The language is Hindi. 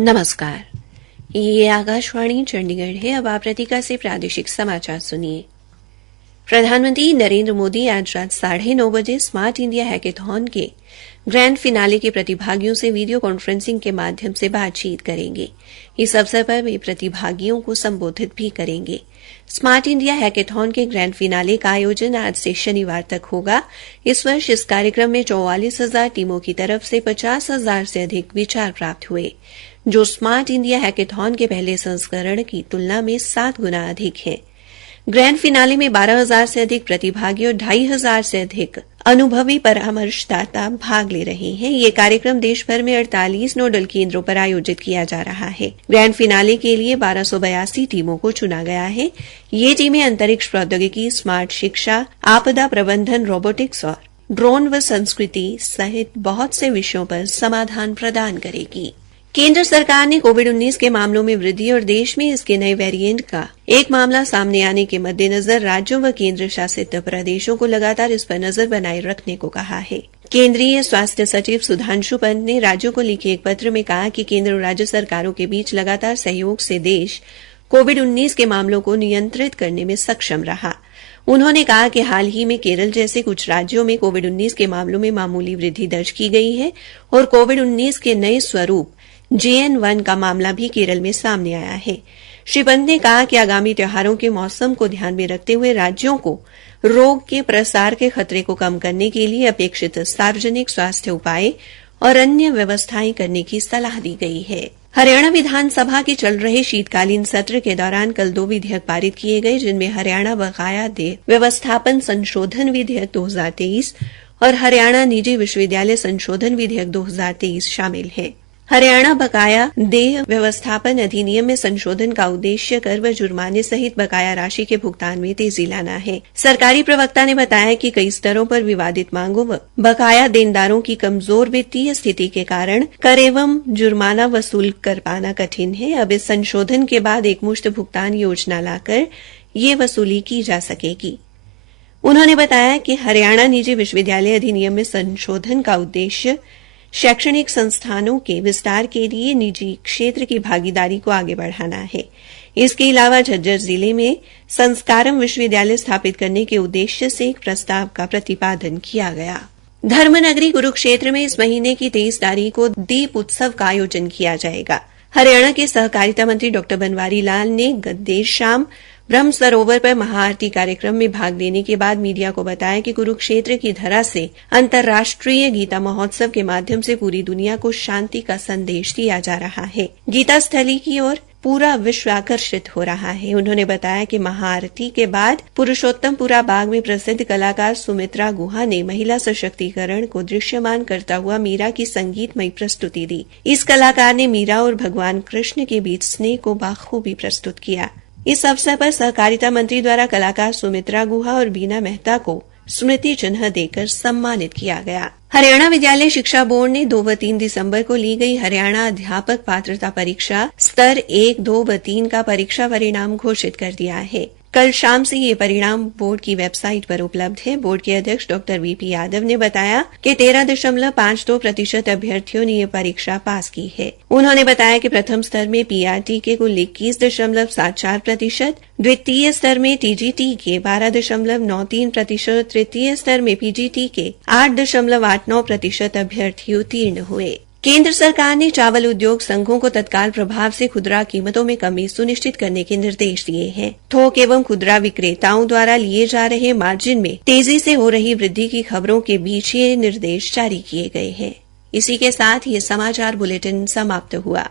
नमस्कार, ये आकाशवाणी चंडीगढ़ है। अब आप रतिका से प्रादेशिक समाचार सुनिए। प्रधानमंत्री नरेंद्र मोदी आज रात 9:30 बजे स्मार्ट इंडिया हैकेथॉन के ग्रैंड फिनाले के प्रतिभागियों से वीडियो कॉन्फ्रेंसिंग के माध्यम से बातचीत करेंगे। इस अवसर पर वे प्रतिभागियों को संबोधित भी करेंगे। स्मार्ट इंडिया हैकेथॉन के ग्रैंड फिनाले का आयोजन आज से शनिवार तक होगा। इस वर्ष इस कार्यक्रम में 44,000 टीमों की तरफ से 50,000 से अधिक विचार प्राप्त हुए, जो स्मार्ट इंडिया हैकेथॉन के पहले संस्करण की तुलना में 7 गुना अधिक है। ग्रैंड फिनाले में 12,000 से अधिक प्रतिभागी और 2,500 से अधिक अनुभवी परामर्शदाता भाग ले रहे हैं। ये कार्यक्रम देश भर में 48 नोडल केंद्रों पर आयोजित किया जा रहा है। ग्रैंड फिनाले के लिए 1282 टीमों को चुना गया है। ये टीमें अंतरिक्ष प्रौद्योगिकी, स्मार्ट शिक्षा, आपदा प्रबंधन, रोबोटिक्स और ड्रोन व संस्कृति सहित बहुत से विषयों पर समाधान प्रदान करेगी। केंद्र सरकार ने कोविड-19 के मामलों में वृद्धि और देश में इसके नए वेरिएंट का एक मामला सामने आने के मद्देनजर राज्यों व केंद्र शासित प्रदेशों को लगातार इस पर नजर बनाए रखने को कहा है। केंद्रीय स्वास्थ्य सचिव सुधांशु पंत ने राज्यों को लिखे एक पत्र में कहा कि केंद्र और राज्य सरकारों के बीच लगातार सहयोग से देश कोविड-19 के मामलों को नियंत्रित करने में सक्षम रहा। उन्होंने कहा कि हाल ही में केरल जैसे कुछ राज्यों में कोविड-19 के मामलों में मामूली वृद्धि दर्ज की गई है और कोविड-19 के नए स्वरूप JN1 का मामला भी केरल में सामने आया है। श्री पंत ने कहा कि आगामी त्योहारों के मौसम को ध्यान में रखते हुए राज्यों को रोग के प्रसार के खतरे को कम करने के लिए अपेक्षित सार्वजनिक स्वास्थ्य उपाय और अन्य व्यवस्थाएं करने की सलाह दी गई है। हरियाणा विधानसभा के चल रहे शीतकालीन सत्र के दौरान कल 2 विधेयक पारित किए गए, जिनमें हरियाणा बकाया देय व्यवस्थापन संशोधन विधेयक 2023 और हरियाणा निजी विश्वविद्यालय संशोधन विधेयक 2023 शामिल है। हरियाणा बकाया देय व्यवस्थापन अधिनियम में संशोधन का उद्देश्य कर व जुर्माने सहित बकाया राशि के भुगतान में तेजी लाना है। सरकारी प्रवक्ता ने बताया कि कई स्तरों पर विवादित मांगों व बकाया देनदारों की कमजोर वित्तीय स्थिति के कारण कर एवं जुर्माना वसूल कर पाना कठिन है। अब इस संशोधन के बाद एकमुश्त भुगतान योजना लाकर ये वसूली की जा सकेगी। उन्होंने बताया कि हरियाणा निजी विश्वविद्यालय अधिनियम में संशोधन का उद्देश्य शैक्षणिक संस्थानों के विस्तार के लिए निजी क्षेत्र की भागीदारी को आगे बढ़ाना है। इसके अलावा झज्जर जिले में संस्कारम विश्वविद्यालय स्थापित करने के उद्देश्य से एक प्रस्ताव का प्रतिपादन किया गया। धर्मनगरी कुरुक्षेत्र में इस महीने की 23 तारीख को दीप उत्सव का आयोजन किया जाएगा। हरियाणा के सहकारिता मंत्री डॉ बनवारी लाल ने देर शाम ब्रह्म सरोवर पर महाआरती कार्यक्रम में भाग लेने के बाद मीडिया को बताया कि कुरुक्षेत्र की धरा से अंतर्राष्ट्रीय गीता महोत्सव के माध्यम से पूरी दुनिया को शांति का संदेश दिया जा रहा है। गीता स्थली की ओर पूरा विश्व आकर्षित हो रहा है। उन्होंने बताया कि महाआरती के बाद पुरुषोत्तमपुरा बाग में प्रसिद्ध कलाकार सुमित्रा गुहा ने महिला सशक्तिकरण को दृश्यमान करता हुआ मीरा की संगीतमयी प्रस्तुति दी। इस कलाकार ने मीरा और भगवान कृष्ण के बीच स्नेह को बाखूबी प्रस्तुत किया। इस अवसर पर सहकारिता मंत्री द्वारा कलाकार सुमित्रा गुहा और बीना मेहता को स्मृति चिन्ह देकर सम्मानित किया गया। हरियाणा विद्यालय शिक्षा बोर्ड ने 2 व 3 दिसंबर को ली गई हरियाणा अध्यापक पात्रता परीक्षा स्तर 1, 2 व 3 का परीक्षा परिणाम घोषित कर दिया है। कल शाम से ये परिणाम बोर्ड की वेबसाइट पर उपलब्ध है। बोर्ड के अध्यक्ष डॉ VP यादव ने बताया कि 13.52% अभ्यर्थियों ने ये परीक्षा पास की है। उन्होंने बताया कि प्रथम स्तर में PRT के कुल 21.74%, द्वितीय स्तर में TGT के 12.93%, तृतीय स्तर में PGT के 8.89% अभ्यर्थी उत्तीर्ण हुए। केंद्र सरकार ने चावल उद्योग संघों को तत्काल प्रभाव से खुदरा कीमतों में कमी सुनिश्चित करने के निर्देश दिए हैं। थोक एवं खुदरा विक्रेताओं द्वारा लिए जा रहे मार्जिन में तेजी से हो रही वृद्धि की खबरों के बीच ये निर्देश जारी किए गए हैं। इसी के साथ ये समाचार बुलेटिन समाप्त हुआ।